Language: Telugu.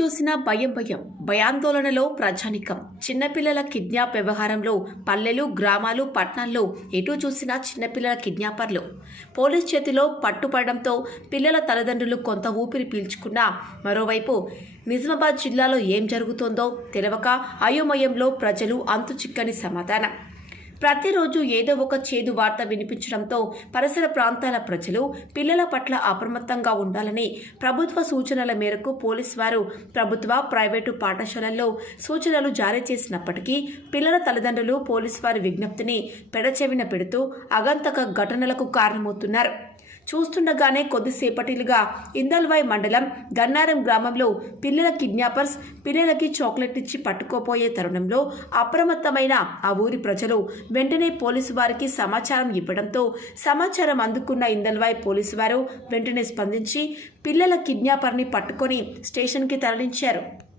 చూసినా భయం భయాందోళనలో ప్రజానికం. చిన్నపిల్లల కిడ్నాప్ వ్యవహారంలో పల్లెలు, గ్రామాలు, పట్టణాల్లో ఎటు చూసినా చిన్నపిల్లల కిడ్నాపర్లు. పోలీస్ చేతిలో పట్టుపడడంతో పిల్లల తల్లిదండ్రులు కొంత ఊపిరి పీల్చుకున్నా, మరోవైపు నిజామాబాద్ జిల్లాలో ఏం జరుగుతోందో తెలవక అయోమయంలో ప్రజలు అంతుచిక్కని సమాధానం. ప్రతిరోజు ఏదో ఒక చేదు వార్త వినిపించడంతో పరిసర ప్రాంతాల ప్రజలు పిల్లల పట్ల అప్రమత్తంగా ఉండాలని ప్రభుత్వ సూచనల మేరకు పోలీసు వారు ప్రభుత్వ, ప్రైవేటు పాఠశాలల్లో సూచనలు జారీ చేసినప్పటికీ పిల్లల తల్లిదండ్రులు పోలీసు వారి విజ్ఞప్తిని పెడచెవిన పెడుతూ అగంతక ఘటనలకు కారణమవుతున్నారు. చూస్తుండగానే కొద్దిసేపటిలుగా ఇందల్వాయి మండలం గన్నారం గ్రామంలో పిల్లల కిడ్నాపర్స్ పిల్లలకి చాక్లెట్ ఇచ్చి పట్టుకోపోయే తరుణంలో అప్రమత్తమైన ఆ ఊరి ప్రజలు వెంటనే పోలీసు వారికి సమాచారం ఇవ్వడంతో సమాచారం అందుకున్న ఇందల్వాయి పోలీసు వారు వెంటనే స్పందించి పిల్లల కిడ్నాపర్ని పట్టుకొని స్టేషన్కి తరలించారు.